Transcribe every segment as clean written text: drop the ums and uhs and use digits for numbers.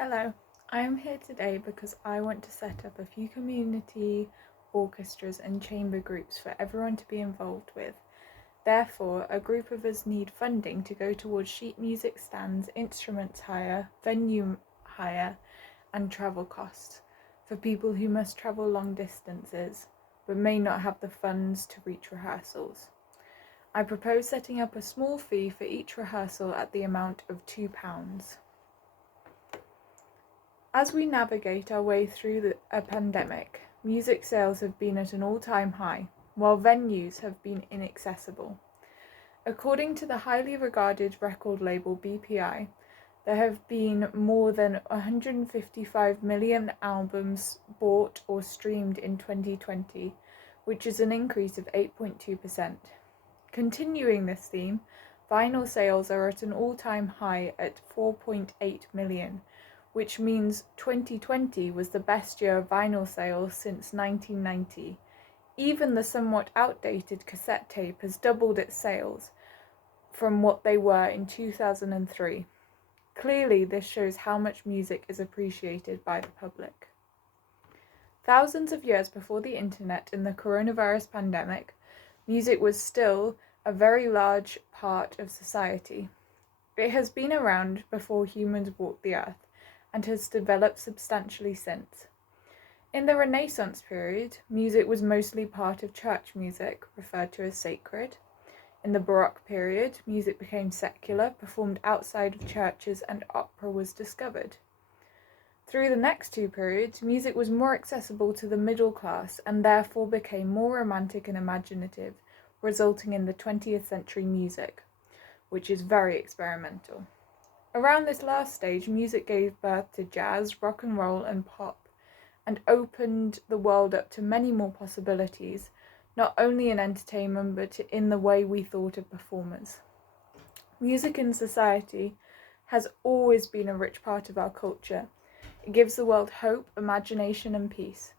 Hello, I am here today because I want to set up a few community orchestras and chamber groups for everyone to be involved with. Therefore, a group of us need funding to go towards sheet music stands, instruments hire, venue hire, and travel costs for people who must travel long distances but may not have the funds to reach rehearsals. I propose setting up a small fee for each rehearsal at the amount of £2. As we navigate our way through a pandemic, music sales have been at an all-time high, while venues have been inaccessible. According to the highly regarded record label BPI, there have been more than 155 million albums bought or streamed in 2020, which is an increase of 8.2%. Continuing this theme, vinyl sales are at an all-time high at 4.8 million, which means 2020 was the best year of vinyl sales since 1990. Even the somewhat outdated cassette tape has doubled its sales from what they were in 2003. Clearly, this shows how much music is appreciated by the public. Thousands of years before the internet and the coronavirus pandemic, music was still a very large part of society. It has been around before humans walked the earth, and has developed substantially since. In the Renaissance period, music was mostly part of church music, referred to as sacred. In the Baroque period, music became secular, performed outside of churches, and opera was discovered. Through the next two periods, music was more accessible to the middle class and therefore became more romantic and imaginative, resulting in the 20th century music, which is very experimental. Around this last stage, music gave birth to jazz, rock and roll, and pop, and opened the world up to many more possibilities, not only in entertainment but in the way we thought of performers. Music in society has always been a rich part of our culture. It gives the world hope, imagination, and peace.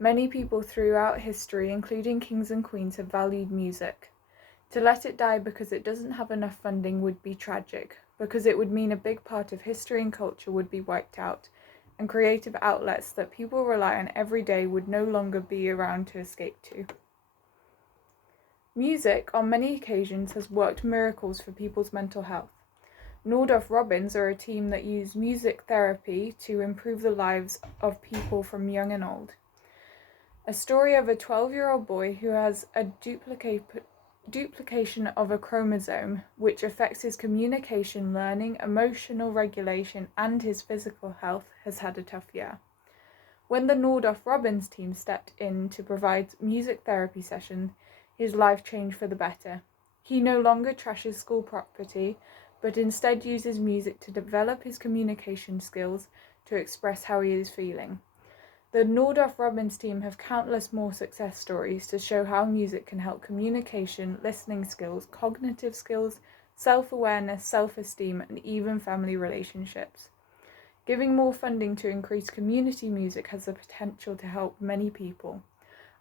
Many people throughout history, including kings and queens, have valued music. To let it die because it doesn't have enough funding would be tragic, because it would mean a big part of history and culture would be wiped out, and creative outlets that people rely on every day would no longer be around to escape to. Music, on many occasions, has worked miracles for people's mental health. Nordoff Robbins are a team that use music therapy to improve the lives of people from young and old. A story of a 12-year-old boy who has a duplication of a chromosome, which affects his communication, learning, emotional regulation, and his physical health, has had a tough year. When the Nordoff Robbins team stepped in to provide music therapy sessions, his life changed for the better. He no longer trashes school property, but instead uses music to develop his communication skills to express how he is feeling. The Nordoff Robbins team have countless more success stories to show how music can help communication, listening skills, cognitive skills, self-awareness, self-esteem, and even family relationships. Giving more funding to increase community music has the potential to help many people.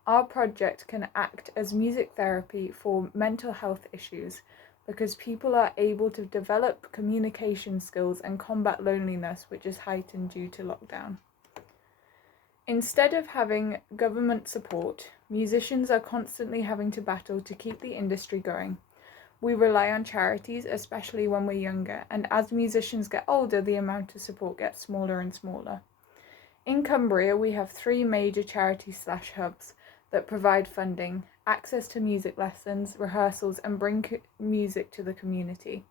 Our project can act as music therapy for mental health issues because people are able to develop communication skills and combat loneliness, which is heightened due to lockdown. Instead of having government support, musicians are constantly having to battle to keep the industry going. We rely on charities, especially when we're younger, and as musicians get older, the amount of support gets smaller and smaller. In Cumbria, we have 3 major charity/hubs that provide funding, access to music lessons, rehearsals, and bring music to the community.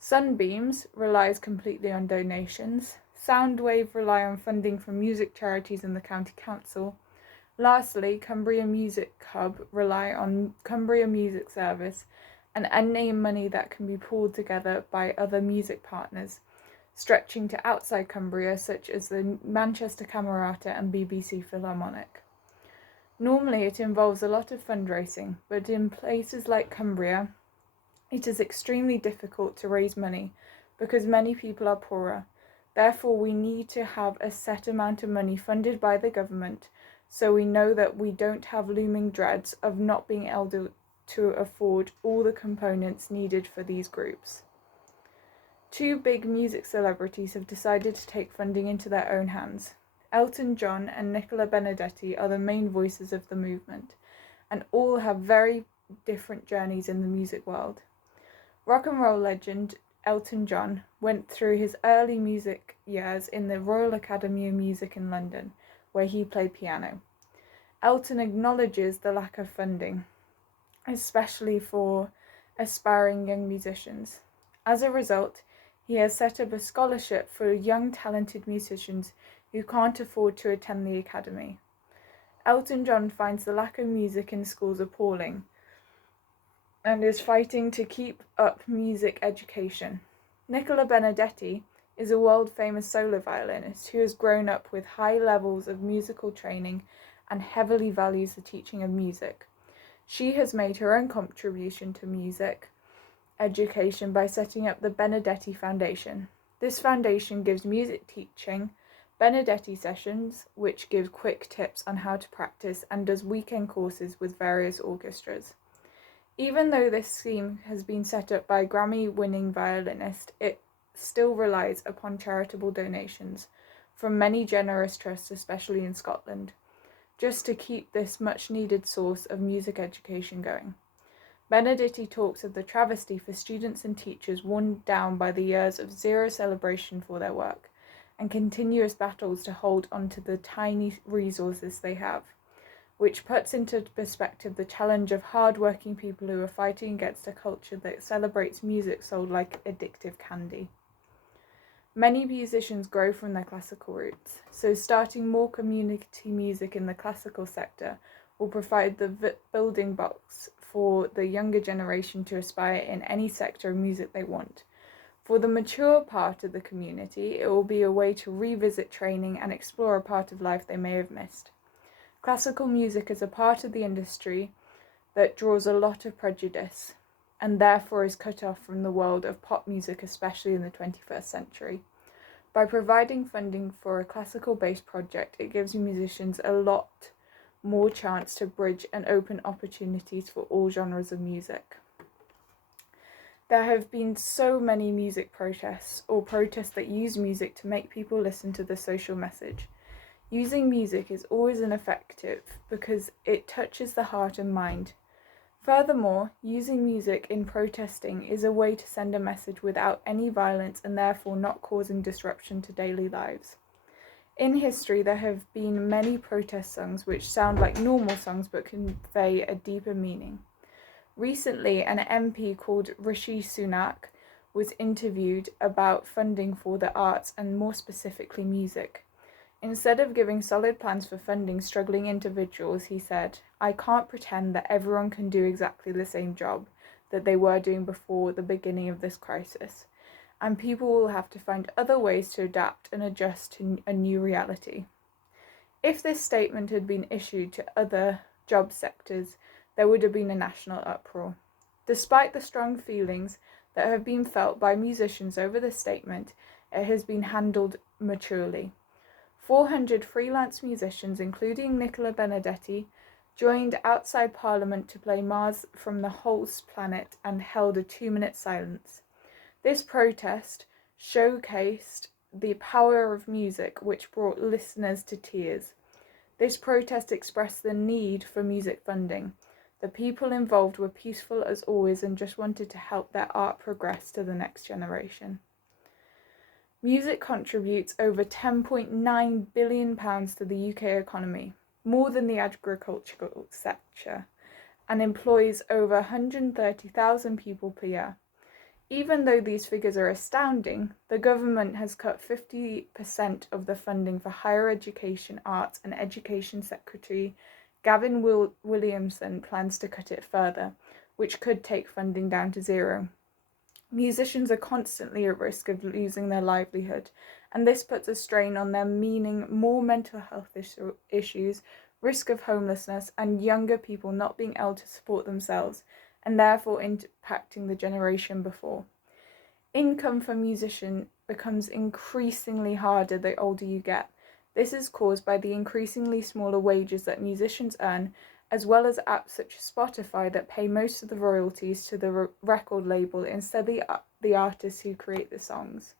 Sunbeams relies completely on donations. Soundwave rely on funding from music charities and the county council. Lastly, Cumbria Music Hub rely on Cumbria Music Service and any money that can be pulled together by other music partners, stretching to outside Cumbria, such as the Manchester Camerata and BBC Philharmonic. Normally it involves a lot of fundraising, but in places like Cumbria, it is extremely difficult to raise money because many people are poorer. Therefore, we need to have a set amount of money funded by the government so we know that we don't have looming dreads of not being able to afford all the components needed for these groups. Two big music celebrities have decided to take funding into their own hands. Elton John and Nicola Benedetti are the main voices of the movement, and all have very different journeys in the music world. Rock and roll legend Elton John went through his early music years in the Royal Academy of Music in London, where he played piano. Elton acknowledges the lack of funding, especially for aspiring young musicians. As a result, he has set up a scholarship for young talented musicians who can't afford to attend the academy. Elton John finds the lack of music in schools appalling and is fighting to keep up music education. Nicola Benedetti is a world-famous solo violinist who has grown up with high levels of musical training and heavily values the teaching of music. She has made her own contribution to music education by setting up the Benedetti Foundation. This foundation gives music teaching, Benedetti sessions, which give quick tips on how to practice, and does weekend courses with various orchestras. Even though this scheme has been set up by a Grammy-winning violinist, it still relies upon charitable donations from many generous trusts, especially in Scotland, just to keep this much-needed source of music education going. Benedetti talks of the travesty for students and teachers worn down by the years of zero celebration for their work, and continuous battles to hold on to the tiny resources they have, which puts into perspective the challenge of hard-working people who are fighting against a culture that celebrates music sold like addictive candy. Many musicians grow from their classical roots, so starting more community music in the classical sector will provide the building blocks for the younger generation to aspire in any sector of music they want. For the mature part of the community, it will be a way to revisit training and explore a part of life they may have missed. Classical music is a part of the industry that draws a lot of prejudice, and therefore is cut off from the world of pop music, especially in the 21st century. By providing funding for a classical-based project, it gives musicians a lot more chance to bridge and open opportunities for all genres of music. There have been so many music protests or protests that use music to make people listen to the social message. Using music is always ineffective because it touches the heart and mind. Furthermore, using music in protesting is a way to send a message without any violence and therefore not causing disruption to daily lives. In history, there have been many protest songs which sound like normal songs but convey a deeper meaning. Recently, an MP called Rishi Sunak was interviewed about funding for the arts and more specifically music. Instead of giving solid plans for funding struggling individuals, he said, "I can't pretend that everyone can do exactly the same job that they were doing before the beginning of this crisis, and people will have to find other ways to adapt and adjust to a new reality." If this statement had been issued to other job sectors, there would have been a national uproar. Despite the strong feelings that have been felt by musicians over this statement, it has been handled maturely. 400 freelance musicians, including Nicola Benedetti, joined outside Parliament to play Mars from the Whole Planet and held a 2-minute silence. This protest showcased the power of music, which brought listeners to tears. This protest expressed the need for music funding. The people involved were peaceful as always and just wanted to help their art progress to the next generation. Music contributes over £10.9 billion to the UK economy, more than the agricultural sector, and employs over 130,000 people per year. Even though these figures are astounding, the government has cut 50% of the funding for higher education, arts and education Secretary Gavin Williamson plans to cut it further, which could take funding down to zero. Musicians are constantly at risk of losing their livelihood, and this puts a strain on them, meaning more mental health issues, risk of homelessness, and younger people not being able to support themselves, and therefore impacting the generation before. Income for musicians becomes increasingly harder the older you get. This is caused by the increasingly smaller wages that musicians earn, as well as apps such as Spotify that pay most of the royalties to the record label instead of the artists who create the songs.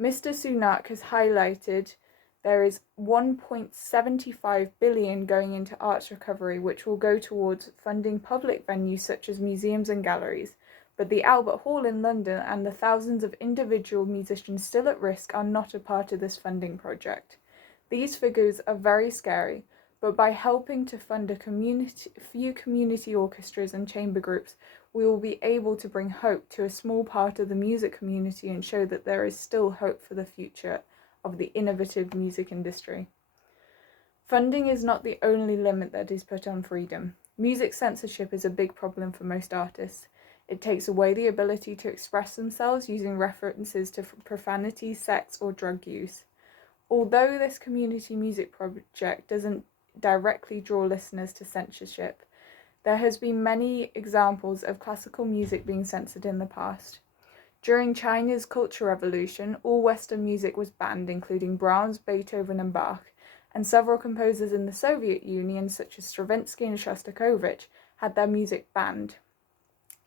Mr. Sunak has highlighted there is 1.75 billion going into arts recovery, which will go towards funding public venues such as museums and galleries. But the Albert Hall in London and the thousands of individual musicians still at risk are not a part of this funding project. These figures are very scary, but by helping to fund a few community orchestras and chamber groups, we will be able to bring hope to a small part of the music community and show that there is still hope for the future of the innovative music industry. Funding is not the only limit that is put on freedom. Music censorship is a big problem for most artists. It takes away the ability to express themselves using references to profanity, sex, or drug use. Although this community music project doesn't directly draw listeners to censorship, there has been many examples of classical music being censored in the past. During China's Cultural Revolution, all Western music was banned, including Brahms, Beethoven, and Bach, and several composers in the Soviet Union, such as Stravinsky and Shostakovich, had their music banned.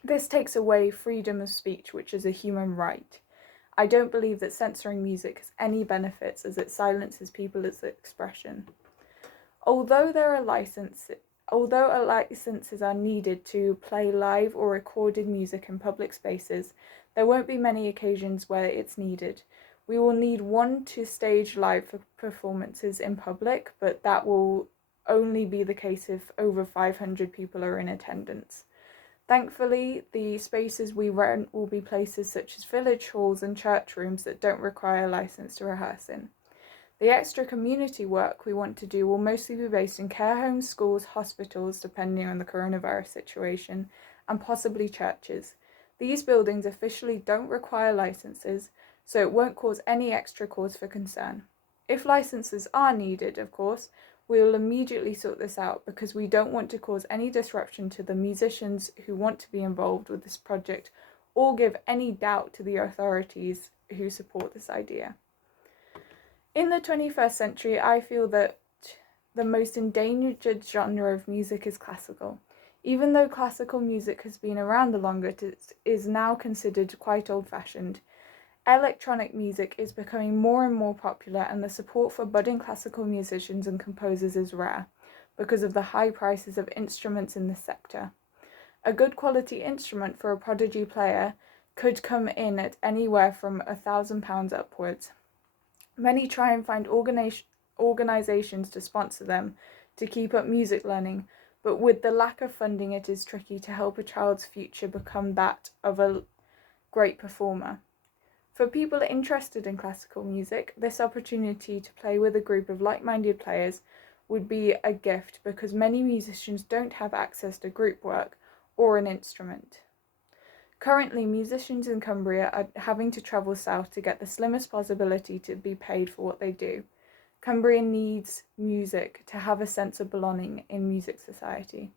This takes away freedom of speech, which is a human right. I don't believe that censoring music has any benefits, as it silences people's expression. Although licenses are needed to play live or recorded music in public spaces, there won't be many occasions where it's needed. We will need one to stage live performances in public, but that will only be the case if over 500 people are in attendance. Thankfully, the spaces we rent will be places such as village halls and church rooms that don't require a license to rehearse in. The extra community work we want to do will mostly be based in care homes, schools, hospitals, depending on the coronavirus situation, and possibly churches. These buildings officially don't require licenses, so it won't cause any extra cause for concern. If licenses are needed, of course, we will immediately sort this out because we don't want to cause any disruption to the musicians who want to be involved with this project or give any doubt to the authorities who support this idea. In the 21st century, I feel that the most endangered genre of music is classical. Even though classical music has been around the longest, it is now considered quite old-fashioned. Electronic music is becoming more and more popular, and the support for budding classical musicians and composers is rare because of the high prices of instruments in this sector. A good quality instrument for a prodigy player could come in at anywhere from £1,000 upwards. Many try and find organisations to sponsor them to keep up music learning, but with the lack of funding, it is tricky to help a child's future become that of a great performer. For people interested in classical music, this opportunity to play with a group of like-minded players would be a gift because many musicians don't have access to group work or an instrument. Currently, musicians in Cumbria are having to travel south to get the slimmest possibility to be paid for what they do. Cumbria needs music to have a sense of belonging in music society.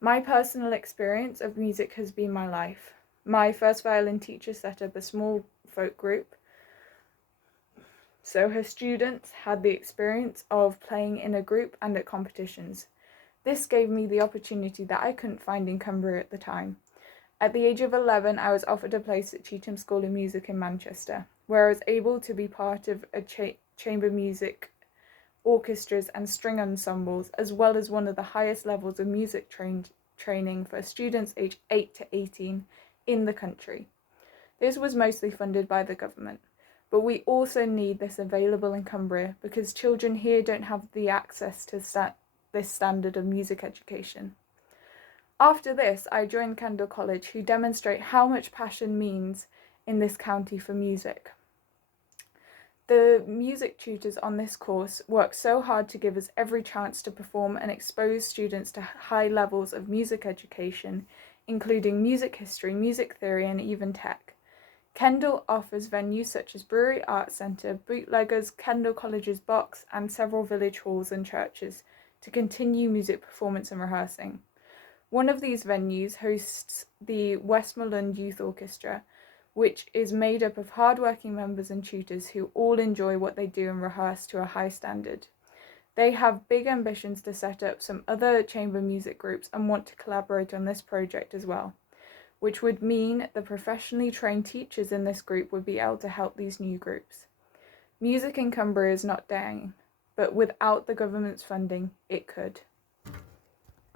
My personal experience of music has been my life. My first violin teacher set up a small folk group, so her students had the experience of playing in a group and at competitions. This gave me the opportunity that I couldn't find in Cumbria at the time. At the age of 11, I was offered a place at Cheetham School of Music in Manchester, where I was able to be part of a chamber music orchestras and string ensembles, as well as one of the highest levels of music training for students aged 8 to 18 in the country. This was mostly funded by the government, but we also need this available in Cumbria because children here don't have the access to this standard of music education. After this, I joined Kendal College, who demonstrate how much passion means in this county for music. The music tutors on this course work so hard to give us every chance to perform and expose students to high levels of music education, including music history, music theory, and even tech. Kendal offers venues such as Brewery Arts Centre, Bootleggers, Kendal College's Box, and several village halls and churches to continue music performance and rehearsing. One of these venues hosts the Westmoreland Youth Orchestra, which is made up of hard-working members and tutors who all enjoy what they do and rehearse to a high standard. They have big ambitions to set up some other chamber music groups and want to collaborate on this project as well, which would mean the professionally trained teachers in this group would be able to help these new groups. Music in Cumbria is not dying, but without the government's funding, it could.